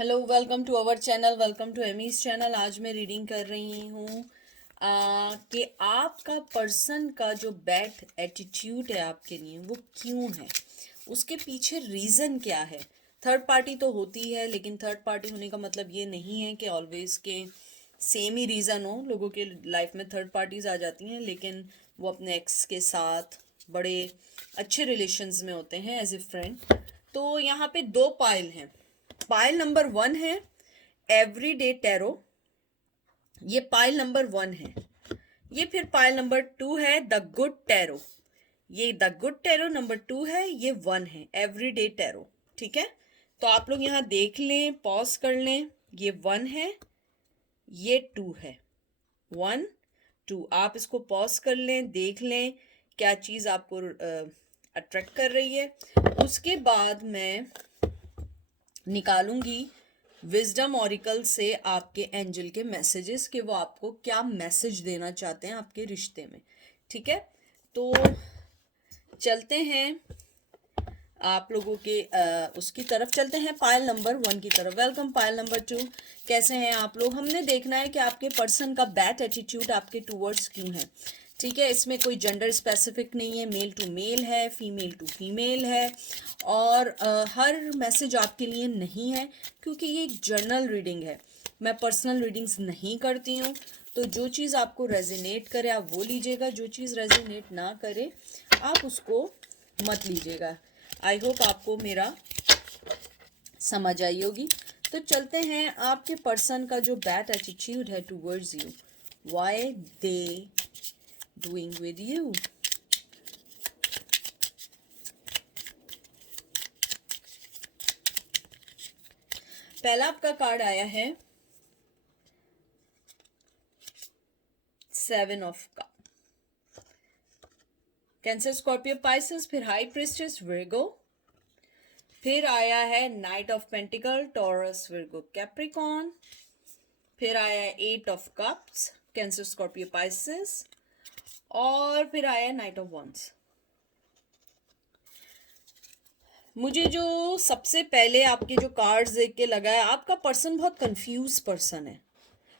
Hello, welcome to our channel, welcome to Amy's channel. आज मैं reading कर रही हूँ कि आपका पर्सन का जो बैड एटीट्यूड है आपके लिए वो क्यों है, उसके पीछे रीज़न क्या है। थर्ड पार्टी तो होती है, लेकिन थर्ड पार्टी होने का मतलब ये नहीं है कि ऑलवेज के सेम ही रीज़न हो। लोगों के लाइफ में थर्ड पार्टीज आ जाती हैं, लेकिन वो अपने एक्स के साथ बड़े अच्छे रिलेशंस में होते हैं एज ए फ्रेंड। तो यहाँ पे दो पाइल हैं। पाइल नंबर 1 है एवरीडे टैरो, ये पाइल नंबर 1 है। ये फिर पाइल नंबर 2 है द गुड टैरो, ये द गुड टैरो नंबर 2 है, ये 1 है एवरीडे टैरो। ठीक है, तो आप लोग यहाँ देख लें, पॉज कर लें। ये 1 है, ये 2 है। 1 2, आप इसको पॉज कर लें, देख लें क्या चीज़ आपको अट्रैक्ट कर रही है। उसके बाद मैं निकालूंगी विजडम ऑरिकल से आपके एंजल के मैसेजेस, कि वो आपको क्या मैसेज देना चाहते हैं आपके रिश्ते में। ठीक है, तो चलते हैं आप लोगों के उसकी तरफ, चलते हैं पायल नंबर 1 की तरफ। वेलकम पायल नंबर 2, कैसे हैं आप लोग। हमने देखना है कि आपके पर्सन का बैड एटीट्यूड आपके टूवर्ड्स क्यों है। ठीक है, इसमें कोई जेंडर स्पेसिफिक नहीं है, मेल टू मेल है, फीमेल टू फीमेल है, और हर मैसेज आपके लिए नहीं है, क्योंकि ये एक जर्नल रीडिंग है। मैं पर्सनल रीडिंग्स नहीं करती हूँ, तो जो चीज़ आपको रेजोनेट करे आप वो लीजिएगा, जो चीज़ रेजोनेट ना करे आप उसको मत लीजिएगा। आई होप आपको मेरा समझ आई होगी। तो चलते हैं आपके पर्सन का जो बैड एटीट्यूड है towards you, why they doing with you. पहला आपका कार्ड आया है 7 of cup, cancer Scorpio Pisces, फिर हाई प्रिस्टेस विर्गो, फिर आया है night of pentacle Taurus Virgo Capricorn, फिर आया है 8 of cups cancer Scorpio Pisces, और फिर आया नाइट ऑफ वंस। मुझे जो सबसे पहले आपके जो कार्ड्स देख के लगा है, आपका पर्सन बहुत कंफ्यूज पर्सन है।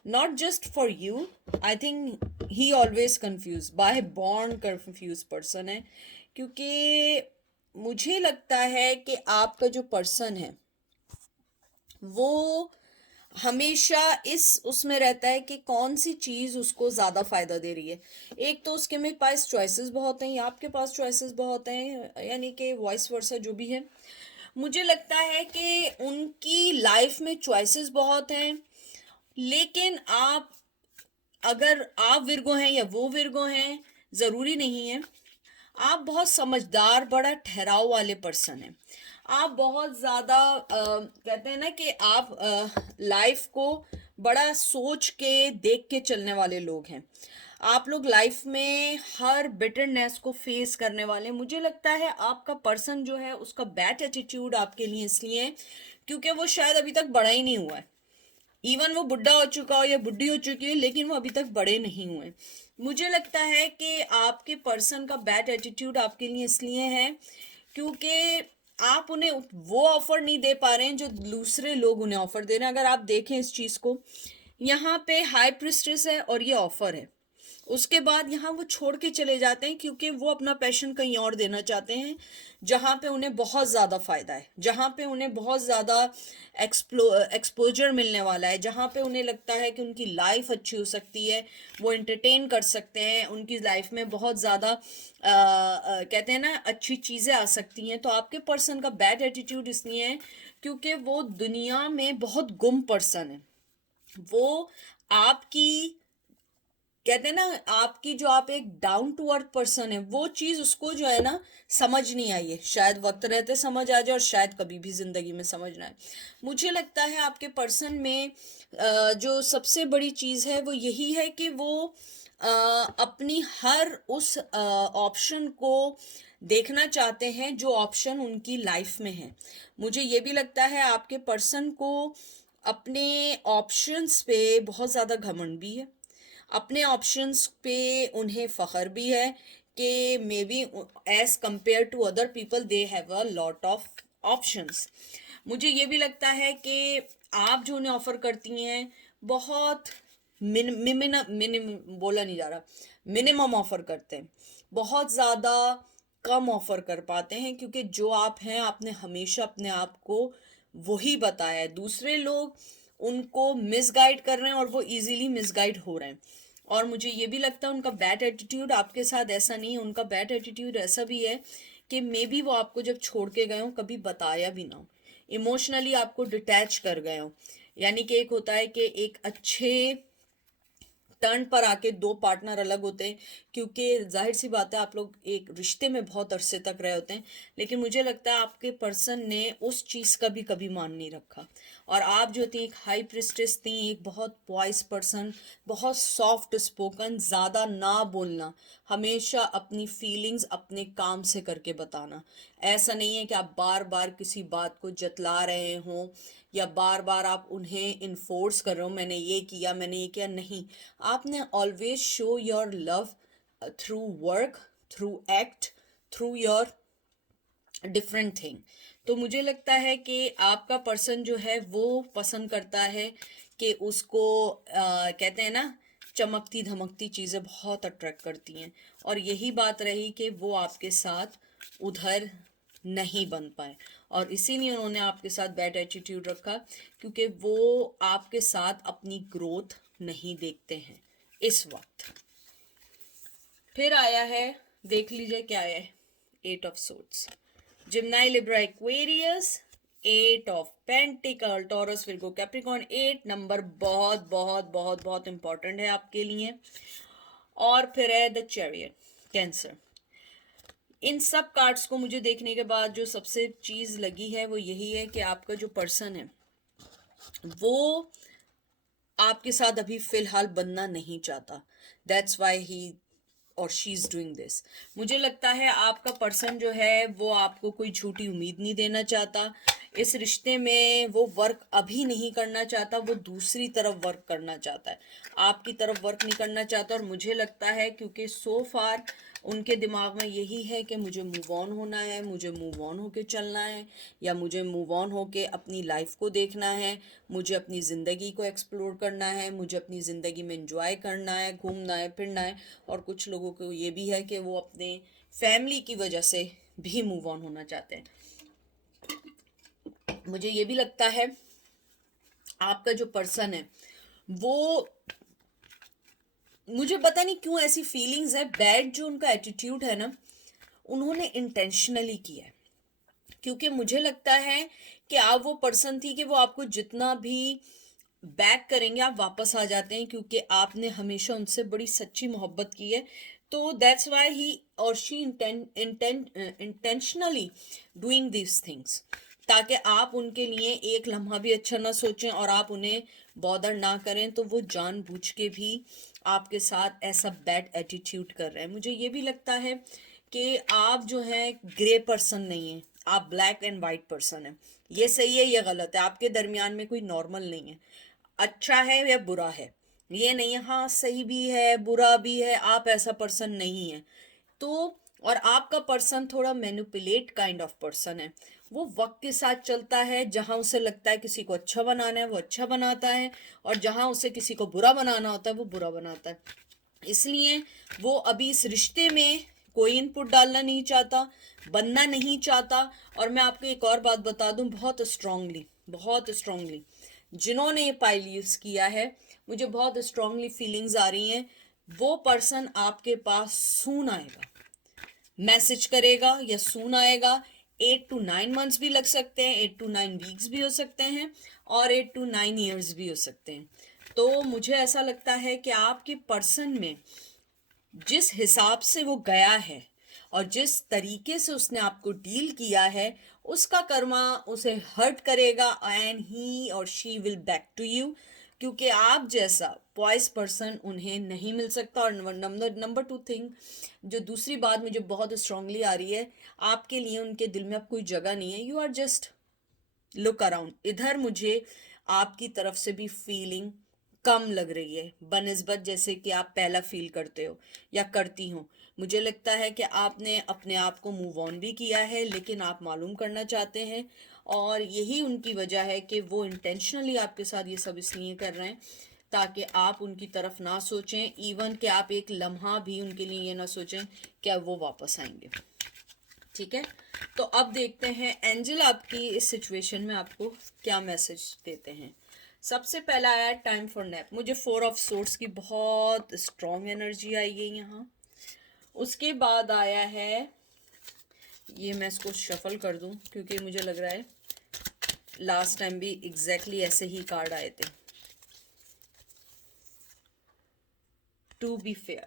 Not just for you, I think he always confuse, by born confuse person है। क्योंकि मुझे लगता है कि आपका जो पर्सन है वो हमेशा इस उसमें रहता है कि कौन सी चीज़ उसको ज़्यादा फ़ायदा दे रही है। एक तो उसके में पास चॉइसेस बहुत हैं, या आपके पास चॉइसेस बहुत हैं, यानी कि वॉइस वर्सा जो भी है। मुझे लगता है कि उनकी लाइफ में चॉइसेस बहुत हैं, लेकिन आप, अगर आप विर्गो हैं या वो विर्गो हैं, ज़रूरी नहीं है। आप बहुत समझदार, बड़ा ठहराव वाले पर्सन हैं। आप बहुत ज़्यादा कहते हैं ना कि आप लाइफ को बड़ा सोच के देख के चलने वाले लोग हैं। आप लोग लाइफ में हर बिटरनेस को फेस करने वाले। मुझे लगता है आपका पर्सन जो है उसका बैड एटीट्यूड आपके लिए इसलिए है क्योंकि वो शायद अभी तक बड़ा ही नहीं हुआ है। इवन वो बुढ़ा हो चुका हो या बुढ़ी हो चुकी है, लेकिन वो अभी तक बड़े नहीं हुए। मुझे लगता है कि आपके पर्सन का बैड एटीट्यूड आपके लिए इसलिए है क्योंकि आप उन्हें वो ऑफर नहीं दे पा रहे हैं जो दूसरे लोग उन्हें ऑफर दे रहे हैं। अगर आप देखें इस चीज़ को, यहाँ पे हाई प्रिस्टेस है और ये ऑफर है। उसके बाद यहाँ वो छोड़ के चले जाते हैं क्योंकि वो अपना पैशन कहीं और देना चाहते हैं, जहाँ पे उन्हें बहुत ज़्यादा फ़ायदा है, जहाँ पे उन्हें बहुत ज़्यादा एक्सपोजर मिलने वाला है, जहाँ पे उन्हें लगता है कि उनकी लाइफ अच्छी हो सकती है, वो एंटरटेन कर सकते हैं, उनकी लाइफ में बहुत ज़्यादा कहते हैं ना अच्छी चीज़ें आ सकती हैं। तो आपके पर्सन का बैड एटीट्यूड इसलिए है क्योंकि वो दुनिया में बहुत गुम पर्सन है। वो आपकी, कहते हैं ना, आपकी जो आप एक डाउन टू अर्थ पर्सन है, वो चीज़ उसको जो है ना समझ नहीं आई है। शायद वक्त रहते समझ आ जाए और शायद कभी भी ज़िंदगी में समझ ना आए। मुझे लगता है आपके पर्सन में जो सबसे बड़ी चीज़ है वो यही है कि वो अपनी हर उस ऑप्शन को देखना चाहते हैं जो ऑप्शन उनकी लाइफ में है। मुझे ये भी लगता है आपके पर्सन को अपने ऑप्शंस पे बहुत ज़्यादा घमंड भी है। अपने ऑप्शंस पे उन्हें फ़ख्र भी है कि maybe as compare to other people they have a lot of options. मुझे ये भी लगता है कि आप जो उन्हें ऑफर करती हैं बहुत मिनिमम बोला नहीं जा रहा, मिनिमम ऑफर करते हैं, बहुत ज़्यादा कम ऑफर कर पाते हैं, क्योंकि जो आप हैं आपने हमेशा अपने आप को वही बताया है। दूसरे लोग उनको मिसगाइड कर रहे हैं और वो इजीली मिसगाइड हो रहे हैं। और मुझे ये भी लगता है उनका बैड एटीट्यूड आपके साथ ऐसा नहीं है, उनका बैड एटीट्यूड ऐसा भी है कि मे बी वो आपको जब छोड़ के गए हो कभी बताया भी ना हो, इमोशनली आपको डिटैच कर गए हो। यानी कि एक होता है कि एक अच्छे टर्न पर आके दो पार्टनर अलग होते हैं, क्योंकि जाहिर सी बात है आप लोग एक रिश्ते में बहुत अरसे तक रहे होते हैं, लेकिन मुझे लगता है आपके पर्सन ने उस चीज़ का भी कभी मान नहीं रखा। और आप जो थी एक हाई प्रिस्टेस थी, एक बहुत वॉइस पर्सन, बहुत सॉफ्ट स्पोकन, ज़्यादा ना बोलना, हमेशा अपनी फीलिंग्स अपने काम से करके बताना। ऐसा नहीं है कि आप बार बार किसी बात को जतला रहे हों या बार बार आप उन्हें इन्फोर्स कर रहे हो मैंने ये किया मैंने ये किया, नहीं। आपने always show your love through work, through act, through your different thing. तो मुझे लगता है कि आपका पर्सन जो है वो पसंद करता है कि उसको कहते हैं ना, चमकती धमकती चीज़ें बहुत अट्रैक्ट करती हैं। और यही बात रही कि वो आपके साथ उधर नहीं बन पाए, और इसीलिए उन्होंने आपके साथ बैड एटीट्यूड रखा, क्योंकि वो आपके साथ अपनी ग्रोथ नहीं देखते हैं इस वक्त। फिर आया है, देख लीजिए क्या है, 8 of swords, Gemini Libra Aquarius, 8 of pentacle, Taurus Virgo Capricorn. 8 number बहुत बहुत बहुत बहुत इंपॉर्टेंट है आपके लिए। और फिर है द चैरियट, कैंसर। इन सब कार्ड्स को मुझे देखने के बाद जो सबसे चीज लगी है वो यही है कि आपका जो पर्सन है वो आपके साथ अभी फिलहाल बनना नहीं चाहता। दैट्स वाई ही और शी इज डूइंग दिस। मुझे लगता है आपका पर्सन जो है वो आपको कोई झूठी उम्मीद नहीं देना चाहता। इस रिश्ते में वो वर्क अभी नहीं करना चाहता, वो दूसरी तरफ वर्क करना चाहता है, आपकी तरफ वर्क नहीं करना चाहता। और मुझे लगता है क्योंकि सो फार उनके दिमाग में यही है कि मुझे मूव ऑन होना है, मुझे मूव ऑन होके चलना है, या मुझे मूव ऑन होके अपनी लाइफ को देखना है, मुझे अपनी ज़िंदगी को एक्सप्लोर करना है, मुझे अपनी ज़िंदगी में एंजॉय करना है, घूमना है, फिरना है। और कुछ लोगों को ये भी है कि वो अपने फैमिली की वजह से भी मूव ऑन होना चाहते हैं। मुझे ये भी लगता है आपका जो पर्सन है वो, मुझे पता नहीं क्यों ऐसी फीलिंग्स है, बैड जो उनका एटीट्यूड है ना, उन्होंने इंटेंशनली किया है। क्योंकि मुझे लगता है कि आप वो पर्सन थी कि वो आपको जितना भी बैक करेंगे आप वापस आ जाते हैं, क्योंकि आपने हमेशा उनसे बड़ी सच्ची मोहब्बत की है। तो दैट्स वाई ही और she intentionally doing this things, ताकि आप उनके लिए एक लम्हा भी अच्छा ना सोचें और आप उन्हें बॉदर ना करें। तो वो जानबूझ के भी आपके साथ ऐसा बैड एटीट्यूड कर रहे हैं। मुझे ये भी लगता है कि आप जो है ग्रे पर्सन नहीं है, आप ब्लैक एंड वाइट पर्सन है। ये सही है ये गलत है, आपके दरमियान में कोई नॉर्मल नहीं है, अच्छा है या बुरा है, ये नहीं है हाँ सही भी है बुरा भी है, आप ऐसा पर्सन नहीं है। तो और आपका पर्सन थोड़ा मैनिपुलेट काइंड ऑफ पर्सन है। वो वक्त के साथ चलता है, जहां उसे लगता है किसी को अच्छा बनाना है वो अच्छा बनाता है, और जहां उसे किसी को बुरा बनाना होता है वो बुरा बनाता है। इसलिए वो अभी इस रिश्ते में कोई इनपुट डालना नहीं चाहता, बनना नहीं चाहता। और मैं आपको एक और बात बता दूं, बहुत स्ट्रांगली जिन्होंने ये पाइल यूज किया है, मुझे बहुत स्ट्रांगली फीलिंग्स आ रही हैं, वो पर्सन आपके पास सून आएगा, मैसेज करेगा या सून आएगा। 8 to 9 months भी लग सकते हैं, 8 to 9 weeks भी हो सकते हैं, और 8 to 9 years भी हो सकते हैं। तो मुझे ऐसा लगता है कि आपके पर्सन में जिस हिसाब से वो गया है और जिस तरीके से उसने आपको डील किया है, उसका कर्मा उसे हर्ट करेगा, एंड ही और she will back to you, क्योंकि आप जैसा वॉइस पर्सन उन्हें नहीं मिल सकता। और नंबर 2 थिंग, जो दूसरी बात मुझे बहुत स्ट्रांगली आ रही है, आपके लिए उनके दिल में अब कोई जगह नहीं है। You are just look around. इधर मुझे आपकी तरफ से भी फीलिंग कम लग रही है, बनिस्बत जैसे कि आप पहला फील करते हो या करती हो। मुझे लगता है कि आपने अपने आप को मूव ऑन भी किया है, लेकिन आप मालूम करना चाहते हैं और यही उनकी वजह है कि वो इंटेंशनली आपके साथ ये सब इसलिए कर रहे हैं ताकि आप उनकी तरफ ना सोचें, इवन कि आप एक लम्हा भी उनके लिए ये ना सोचें क्या वो वापस आएंगे। ठीक है, तो अब देखते हैं एंजल आपकी इस सिचुएशन में आपको क्या मैसेज देते हैं। सबसे पहला आया टाइम फॉर नैप। मुझे 4 ऑफ सोर्ड्स की बहुत स्ट्रॉन्ग एनर्जी आई है यहाँ। उसके बाद आया है, ये मैं इसको शफल कर दूं क्योंकि मुझे लग रहा है लास्ट टाइम भी एग्जैक्टली ऐसे ही कार्ड आए थे। टू बी फेयर,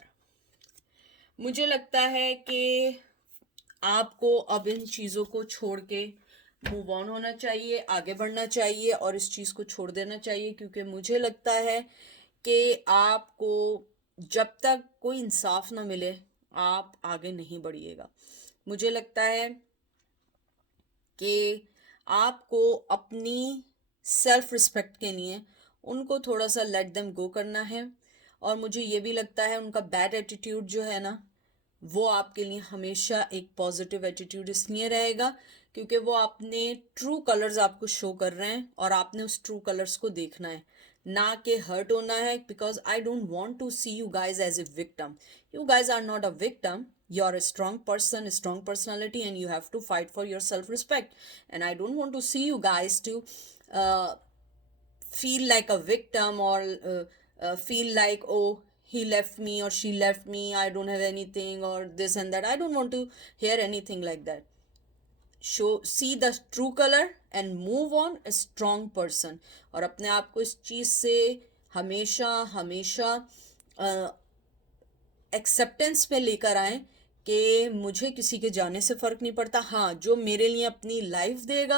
मुझे लगता है कि आपको अब इन चीज़ों को छोड़ के मूव ऑन होना चाहिए, आगे बढ़ना चाहिए और इस चीज़ को छोड़ देना चाहिए, क्योंकि मुझे लगता है कि आपको जब तक कोई इंसाफ ना मिले आप आगे नहीं बढ़िएगा। मुझे लगता है कि आपको अपनी सेल्फ रिस्पेक्ट के लिए उनको थोड़ा सा लेट देम गो करना है। और मुझे ये भी लगता है उनका बैड एटीट्यूड जो है ना, वो आपके लिए हमेशा एक पॉजिटिव एटीट्यूड इसलिए रहेगा क्योंकि वो अपने ट्रू कलर्स आपको शो कर रहे हैं और आपने उस ट्रू कलर्स को देखना है, ना कि हर्ट होना है। Because I don't want to see you guys as a victim. You guys are not a victim, you are a strong person, a strong personality, and you have to fight for your self-respect. And I don't want to see you guys to feel like a victim or feel like, oh, he left me or she left me, I don't have anything or this and that. I don't want to hear anything like that. See the true color and move on, a strong person. और अपने आप को इस चीज़ से हमेशा हमेशा acceptance में लेकर आए कि मुझे किसी के जाने से फ़र्क नहीं पड़ता। हाँ, जो मेरे लिए अपनी लाइफ देगा,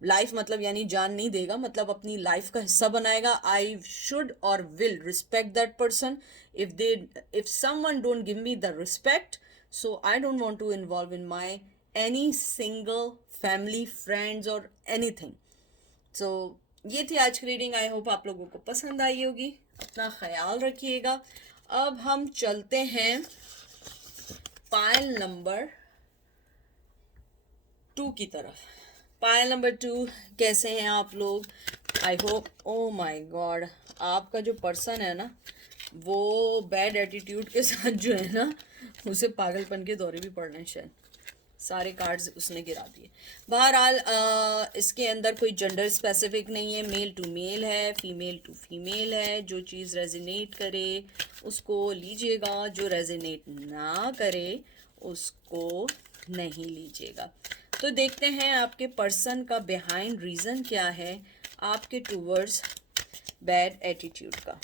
लाइफ मतलब यानी जान नहीं देगा, मतलब अपनी लाइफ का हिस्सा बनाएगा, आई शुड और will respect that person. If someone don't give me the respect, so I don't want to involve in my any single family, friends और एनीथिंग। सो ये थी आज की रीडिंग। आई होप आप लोगों को पसंद आई होगी। अपना ख्याल रखिएगा। अब हम चलते हैं पायल नंबर 2 की तरफ। पायल नंबर 2, कैसे हैं आप लोग? I hope, oh my God, आपका जो पर्सन है ना वो बैड एटीट्यूड के साथ जो है ना उसे पागलपन के दौरे भी पड़ रहे हैं शायद। सारे कार्ड्स उसने गिरा दिए। बहरहाल इसके अंदर कोई जेंडर स्पेसिफिक नहीं है, मेल टू मेल है, फीमेल टू फीमेल है। जो चीज़ रेजोनेट करे उसको लीजिएगा, जो रेजोनेट ना करे उसको नहीं लीजिएगा। तो देखते हैं आपके पर्सन का बिहाइंड रीज़न क्या है आपके टूवर्ड्स बैड एटीट्यूड का।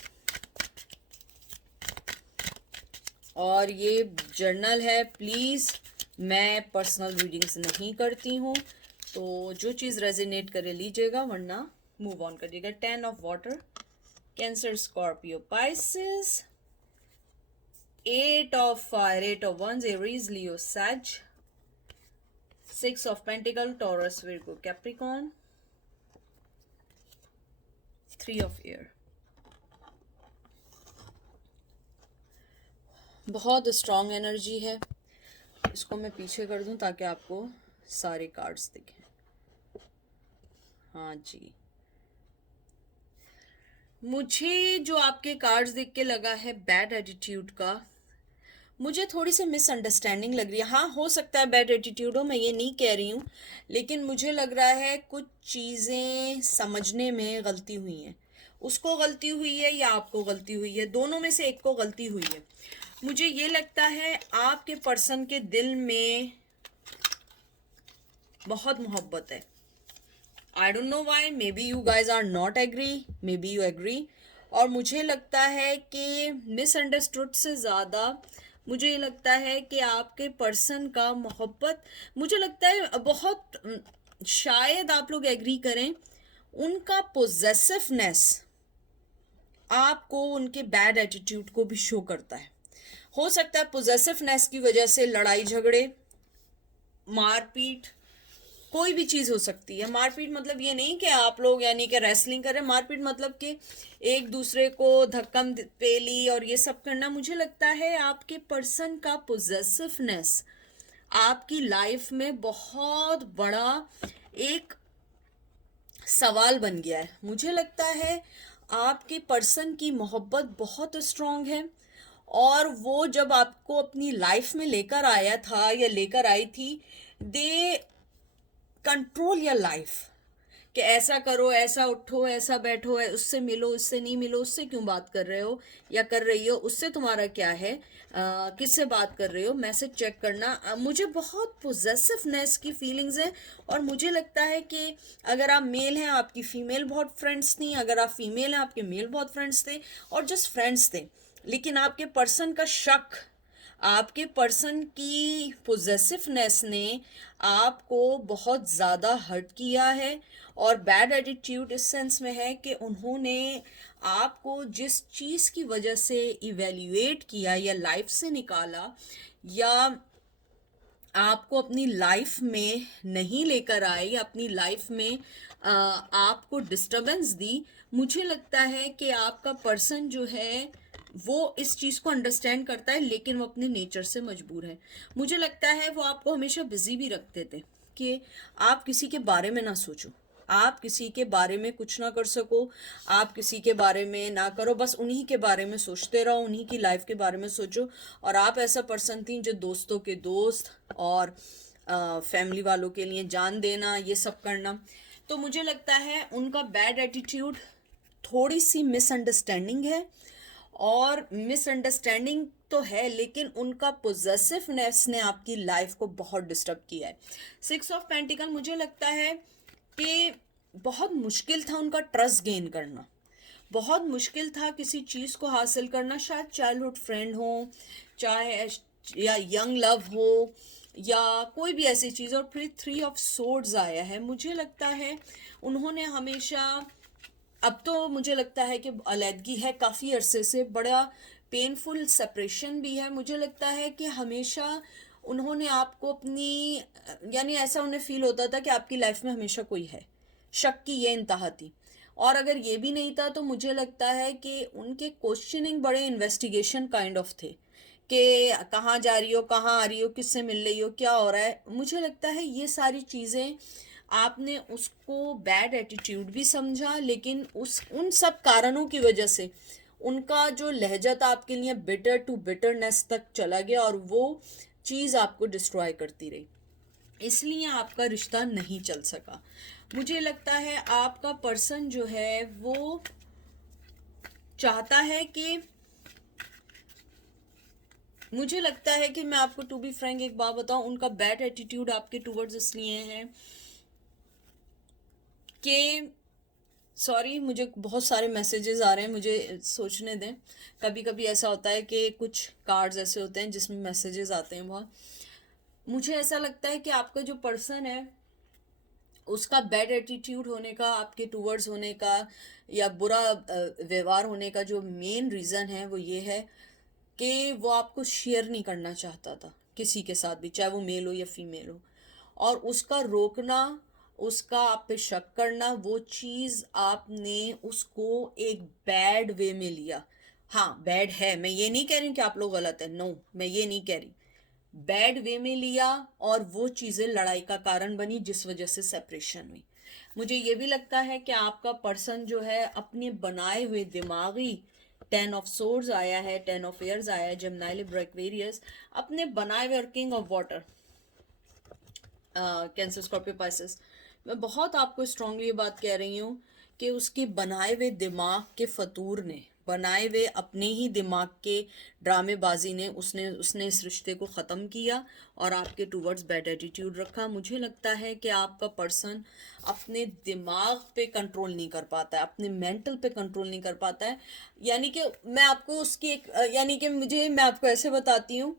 और ये जर्नल है, प्लीज़ मैं पर्सनल रीडिंग्स नहीं करती हूँ, तो जो चीज़ रेजोनेट करे लीजिएगा वरना मूव ऑन करिएगा। 10 of water, Cancer, Scorpio, Pisces. 8 of fire, 8 of wands, Aries, Leo, Sag. 6 of pentacle, Taurus, Virgo, Capricorn. 3 of air. बहुत स्ट्रॉन्ग एनर्जी है। इसको मैं पीछे कर दूं ताकि आपको सारे कार्ड्स दिखें। हाँ जी, मुझे जो आपके कार्ड्स देख के लगा है बैड एटीट्यूड का, मुझे थोड़ी सी मिसअंडरस्टैंडिंग लग रही है। हाँ, हो सकता है बैड एटीट्यूड हो, मैं ये नहीं कह रही हूँ, लेकिन मुझे लग रहा है कुछ चीज़ें समझने में गलती हुई हैं। उसको गलती हुई है या आपको गलती हुई है, दोनों में से एक को गलती हुई है। मुझे ये लगता है आपके पर्सन के दिल में बहुत मोहब्बत है। I don't know why, maybe you guys are not agree, maybe you agree. और मुझे लगता है कि मिसअंडरस्टूड से ज़्यादा मुझे ये लगता है कि आपके पर्सन का मोहब्बत, मुझे लगता है बहुत, शायद आप लोग एग्री करें, उनका पोजेसिवनेस आपको उनके बैड एटीट्यूड को भी शो करता है। हो सकता है पोजेसिवनेस की वजह से लड़ाई झगड़े, मारपीट, कोई भी चीज़ हो सकती है। मारपीट मतलब ये नहीं कि आप लोग यानी कि रेसलिंग करें, मारपीट मतलब कि एक दूसरे को धक्कम पेली और ये सब करना। मुझे लगता है आपके पर्सन का पोजेसिवनेस आपकी लाइफ में बहुत बड़ा एक सवाल बन गया है। मुझे लगता है आपके पर्सन की मोहब्बत बहुत स्ट्रांग है, और वो जब आपको अपनी लाइफ में लेकर आया था या लेकर आई थी, दे कंट्रोल योर लाइफ, कि ऐसा करो, ऐसा उठो, ऐसा बैठो, है उससे मिलो, उससे नहीं मिलो, उससे क्यों बात कर रहे हो या कर रही हो, उससे तुम्हारा क्या है, किससे बात कर रहे हो, मैसेज चेक करना। मुझे बहुत पोजेसिवनेस की फीलिंग्स है, और मुझे लगता है कि अगर आप मेल हैं आपकी फीमेल बहुत फ्रेंड्स थी, अगर आप फीमेल हैं आपके मेल बहुत फ्रेंड्स थे, और जस्ट फ्रेंड्स थे, लेकिन आपके पर्सन का शक, आपके पर्सन की पोजेसिवनेस ने आपको बहुत ज़्यादा हर्ट किया है, और बैड एटीट्यूड इस सेंस में है कि उन्होंने आपको जिस चीज़ की वजह से इवेल्युएट किया या लाइफ से निकाला, या आपको अपनी लाइफ में नहीं लेकर आए, या अपनी लाइफ में आपको डिस्टरबेंस दी, मुझे लगता है कि आपका पर्सन जो है वो इस चीज़ को अंडरस्टैंड करता है, लेकिन वो अपने नेचर से मजबूर है। मुझे लगता है वो आपको हमेशा बिजी भी रखते थे, कि आप किसी के बारे में ना सोचो, आप किसी के बारे में कुछ ना कर सको, आप किसी के बारे में ना करो, बस उन्हीं के बारे में सोचते रहो, उन्हीं की लाइफ के बारे में सोचो। और आप ऐसा पर्सन थी जो दोस्तों के दोस्त और फैमिली वालों के लिए जान देना, ये सब करना। तो मुझे लगता है उनका बैड एटीट्यूड थोड़ी सी मिसअंडरस्टैंडिंग है, और मिसअंडरस्टैंडिंग तो है, लेकिन उनका पोजेसिवनेस ने आपकी लाइफ को बहुत डिस्टर्ब किया है। 6 ऑफ पेंटिकल, मुझे लगता है कि बहुत मुश्किल था उनका ट्रस्ट गेन करना, बहुत मुश्किल था किसी चीज़ को हासिल करना, शायद चाइल्डहुड फ्रेंड हो, चाहे या यंग लव हो, या कोई भी ऐसी चीज़। और फिर 3 ऑफ सोर्ड्स आया है, मुझे लगता है उन्होंने हमेशा, अब तो मुझे लगता है कि अलग है काफ़ी अरसे से, बड़ा पेनफुल सेपरेशन भी है। मुझे लगता है कि हमेशा उन्होंने आपको अपनी, यानी ऐसा उन्हें फील होता था कि आपकी लाइफ में हमेशा कोई है, शक की ये इंतहा थी। और अगर ये भी नहीं था तो मुझे लगता है कि उनके क्वेश्चनिंग बड़े इन्वेस्टिगेशन काइंड ऑफ थे, कि कहाँ जा रही हो, कहाँ आ रही हो, किससे मिल रही हो, क्या हो रहा है। मुझे लगता है ये सारी चीज़ें आपने उसको बैड एटीट्यूड भी समझा, लेकिन उन सब कारणों की वजह से उनका जो लहजा था आपके लिए बिटर टू बिटरनेस तक चला गया, और वो चीज़ आपको डिस्ट्रॉय करती रही, इसलिए आपका रिश्ता नहीं चल सका। मुझे लगता है आपका पर्सन जो है वो चाहता है कि, मुझे लगता है कि मैं आपको टू बी फ्रैंक एक बात बताऊं, उनका बैड एटीट्यूड आपके टूवर्ड्स इसलिए है कि, सॉरी मुझे बहुत सारे मैसेजेस आ रहे हैं, मुझे सोचने दें। कभी कभी ऐसा होता है कि कुछ कार्ड्स ऐसे होते हैं जिसमें मैसेजेस आते हैं बहुत। मुझे ऐसा लगता है कि आपका जो पर्सन है उसका बैड एटीट्यूड होने का, आपके टूवर्ड्स होने का, या बुरा व्यवहार होने का जो मेन रीज़न है वो ये है कि वो आपको शेयर नहीं करना चाहता था किसी के साथ भी, चाहे वो मेल हो या फीमेल हो। और उसका रोकना, उसका आप पे शक करना, वो चीज़ आपने उसको एक बैड वे में लिया। हाँ बैड है, मैं ये नहीं कह रही हूँ कि आप लोग गलत है, नो मैं ये नहीं कह रही, बैड वे में लिया, और वो चीज़ें लड़ाई का कारण बनी जिस वजह से सेपरेशन हुई। मुझे ये भी लगता है कि आपका पर्सन जो है अपने बनाए हुए दिमागी, 10 ऑफ सोर्ड्स आया है, 10 ऑफ एयर्स आया है, जेमिनी लिब्रा एक्वेरियस, अपने बनाए हुए, और king of water, Cancer Scorpio Pisces, मैं बहुत आपको स्ट्रांगली ये बात कह रही हूँ कि उसके बनाए हुए दिमाग के फतूर ने, बनाए हुए अपने ही दिमाग के ड्रामेबाजी ने, उसने उसने इस रिश्ते को ख़त्म किया और आपके टूवर्ड्स बैड एटीट्यूड रखा। मुझे लगता है कि आपका पर्सन अपने दिमाग पे कंट्रोल नहीं कर पाता है, अपने मेंटल पे कंट्रोल नहीं कर पाता है। यानी कि मैं आपको उसकी एक, यानी कि मैं आपको ऐसे बताती हूँ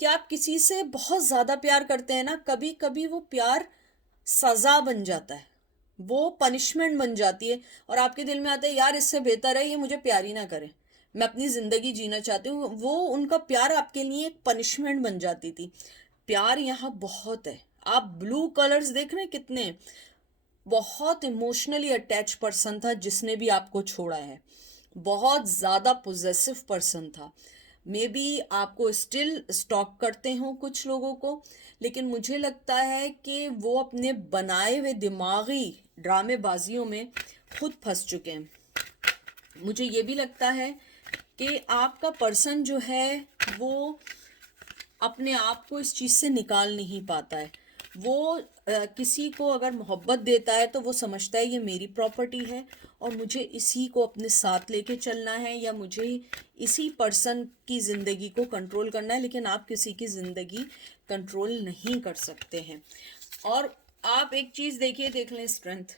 कि आप किसी से बहुत ज़्यादा प्यार करते हैं ना, कभी कभी वो प्यार सज़ा बन जाता है, वो पनिशमेंट बन जाती है, और आपके दिल में आता है यार इससे बेहतर है ये मुझे प्यार ही ना करे, मैं अपनी ज़िंदगी जीना चाहती हूँ। वो उनका प्यार आपके लिए एक पनिशमेंट बन जाती थी। प्यार यहाँ बहुत है, आप ब्लू कलर्स देख रहे हैं कितने, बहुत इमोशनली अटैच पर्सन था जिसने भी आपको छोड़ा है, बहुत ज़्यादा पोजेसिव पर्सन था। मे बी आपको स्टिल स्टॉक करते हो कुछ लोगों को, लेकिन मुझे लगता है कि वो अपने बनाए हुए दिमागी ड्रामेबाजियों में खुद फंस चुके हैं। मुझे ये भी लगता है कि आपका पर्सन जो है वो अपने आप को इस चीज़ से निकाल नहीं पाता है। वो किसी को अगर मोहब्बत देता है तो वो समझता है ये मेरी प्रॉपर्टी है और मुझे इसी को अपने साथ लेके चलना है, या मुझे इसी पर्सन की ज़िंदगी को कंट्रोल करना है। लेकिन आप किसी की ज़िंदगी कंट्रोल नहीं कर सकते हैं। और आप एक चीज़ देखिए, देख लें स्ट्रेंथ।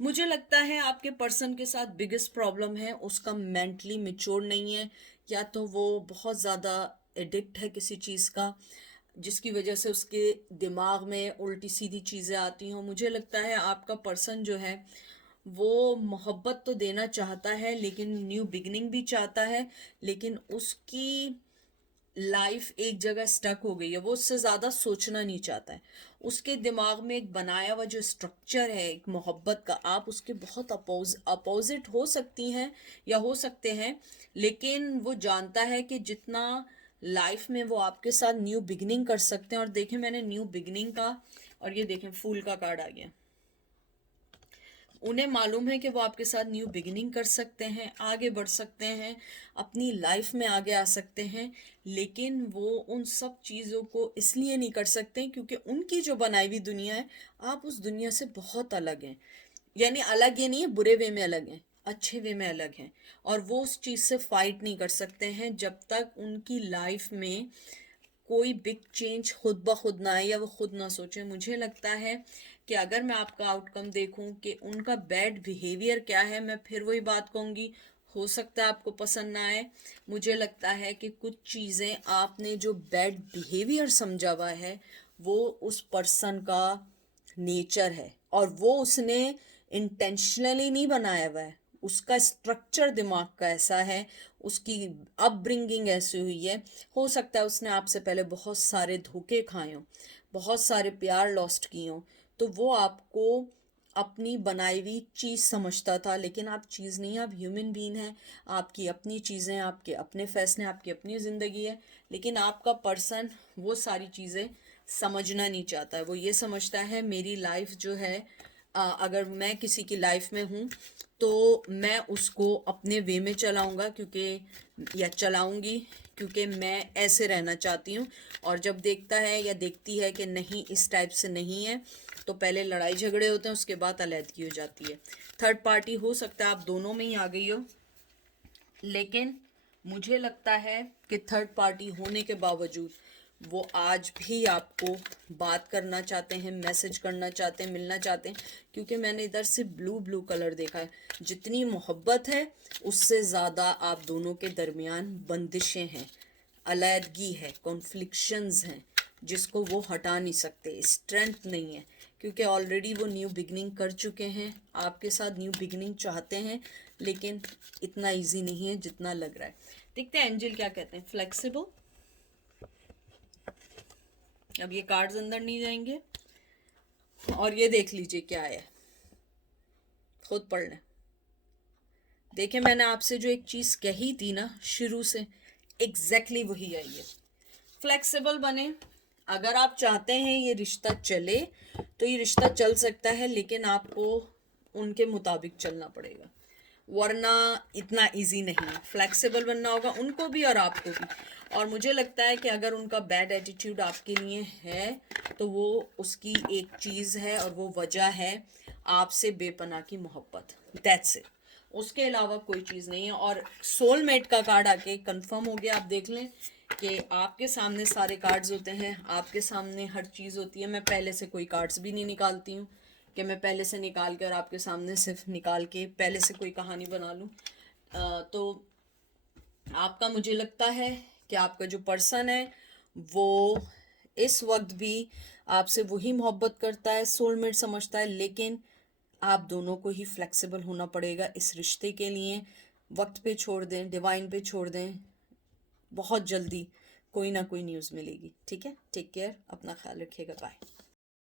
मुझे लगता है आपके पर्सन के साथ बिगेस्ट प्रॉब्लम है उसका मेंटली मेच्योर नहीं है, या तो वो बहुत ज़्यादा एडिक्ट है किसी चीज़ का जिसकी वजह से उसके दिमाग में उल्टी सीधी चीज़ें आती हों। मुझे लगता है आपका पर्सन जो है वो मोहब्बत तो देना चाहता है, लेकिन न्यू बिगनिंग भी चाहता है, लेकिन उसकी लाइफ एक जगह स्टक हो गई है। वो उससे ज़्यादा सोचना नहीं चाहता है। उसके दिमाग में एक बनाया हुआ जो स्ट्रक्चर है एक मोहब्बत का, आप उसके बहुत अपोजिट हो सकती हैं या हो सकते हैं, लेकिन वो जानता है कि जितना लाइफ में वो आपके साथ न्यू बिगनिंग कर सकते हैं। और देखें, मैंने न्यू बिगनिंग का, और ये देखें फूल का कार्ड आ गया। उन्हें मालूम है कि वो आपके साथ न्यू बिगिनिंग कर सकते हैं, आगे बढ़ सकते हैं, अपनी लाइफ में आगे आ सकते हैं, लेकिन वो उन सब चीज़ों को इसलिए नहीं कर सकते क्योंकि उनकी जो बनाई हुई दुनिया है, आप उस दुनिया से बहुत अलग हैं। यानी अलग ये नहीं है बुरे वे में अलग हैं, अच्छे वे में अलग हैं। और वो उस चीज़ से फाइट नहीं कर सकते हैं जब तक उनकी लाइफ में कोई बिग चेंज खुद ब खुद ना आए या वो खुद ना सोचे। मुझे लगता है कि अगर मैं आपका आउटकम देखूं कि उनका बैड बिहेवियर क्या है, मैं फिर वही बात कहूँगी, हो सकता है आपको पसंद ना आए। मुझे लगता है कि कुछ चीज़ें आपने जो बैड बिहेवियर समझा हुआ है वो उस पर्सन का नेचर है, और वो उसने इंटेंशनली नहीं बनाया हुआ है। उसका स्ट्रक्चर दिमाग का ऐसा है, उसकी अपब्रिंगिंग ऐसी हुई है। हो सकता है उसने आपसे पहले बहुत सारे धोखे खाए हों, बहुत सारे प्यार लॉस्ट किए हों, तो वो आपको अपनी बनाई हुई चीज़ समझता था, लेकिन आप चीज़ नहीं, आप ह्यूमन बीइंग हैं। आपकी अपनी चीज़ें, आपके अपने फैसले, आपकी अपनी ज़िंदगी है। लेकिन आपका पर्सन वो सारी चीज़ें समझना नहीं चाहता है। वो ये समझता है मेरी लाइफ जो है, अगर मैं किसी की लाइफ में हूँ तो मैं उसको अपने वे में चलाऊँगा, क्योंकि या चलाऊँगी क्योंकि मैं ऐसे रहना चाहती हूँ। और जब देखता है या देखती है कि नहीं इस टाइप से नहीं है, तो पहले लड़ाई झगड़े होते हैं, उसके बाद अलहदगी हो जाती है। थर्ड पार्टी हो सकता है आप दोनों में ही आ गई हो, लेकिन मुझे लगता है कि थर्ड पार्टी होने के बावजूद वो आज भी आपको बात करना चाहते हैं, मैसेज करना चाहते हैं, मिलना चाहते हैं, क्योंकि मैंने इधर से ब्लू ब्लू कलर देखा है। जितनी मोहब्बत है उससे ज़्यादा आप दोनों के दरमियान बंदिशें हैं, अलहदगी है, कॉन्फ्लिक्शंस हैं, जिसको वो हटा नहीं सकते। स्ट्रेंथ नहीं है, क्योंकि ऑलरेडी वो न्यू बिगनिंग कर चुके हैं, आपके साथ न्यू बिगनिंग चाहते हैं, लेकिन इतना इजी नहीं है जितना लग रहा है। देखते हैं एंजल क्या कहते हैं। फ्लेक्सिबल, अब ये कार्ड्स अंदर नहीं जाएंगे, और ये देख लीजिए क्या है, खुद पढ़ लें। देखिए, मैंने आपसे जो एक चीज़ कही थी ना शुरू से, एग्जैक्टली वही आई है। फ्लेक्सिबल बने। अगर आप चाहते हैं ये रिश्ता चले तो ये रिश्ता चल सकता है, लेकिन आपको उनके मुताबिक चलना पड़ेगा, वरना इतना इजी नहीं है। फ्लेक्सिबल बनना होगा उनको भी और आपको भी। और मुझे लगता है कि अगर उनका बैड एटीट्यूड आपके लिए है तो वो उसकी एक चीज़ है, और वो वजह है आपसे बेपनाह की मोहब्बत। दैट्स इट, उसके अलावा कोई चीज़ नहीं है। और सोलमेट का कार्ड आके कंफर्म हो गया। आप देख लें कि आपके सामने सारे कार्ड्स होते हैं, आपके सामने हर चीज़ होती है। मैं पहले से कोई कार्ड्स भी नहीं निकालती हूँ कि मैं पहले से निकाल कर आपके सामने सिर्फ निकाल के पहले से कोई कहानी बना लूँ। तो आपका, मुझे लगता है कि आपका जो पर्सन है वो इस वक्त भी आपसे वही मोहब्बत करता है, सोलमेट समझता है, लेकिन आप दोनों को ही फ्लेक्सिबल होना पड़ेगा इस रिश्ते के लिए। वक्त पे छोड़ दें, डिवाइन पे छोड़ दें, बहुत जल्दी कोई ना कोई न्यूज़ मिलेगी। ठीक है, टेक केयर, अपना ख्याल रखिएगा, बाय।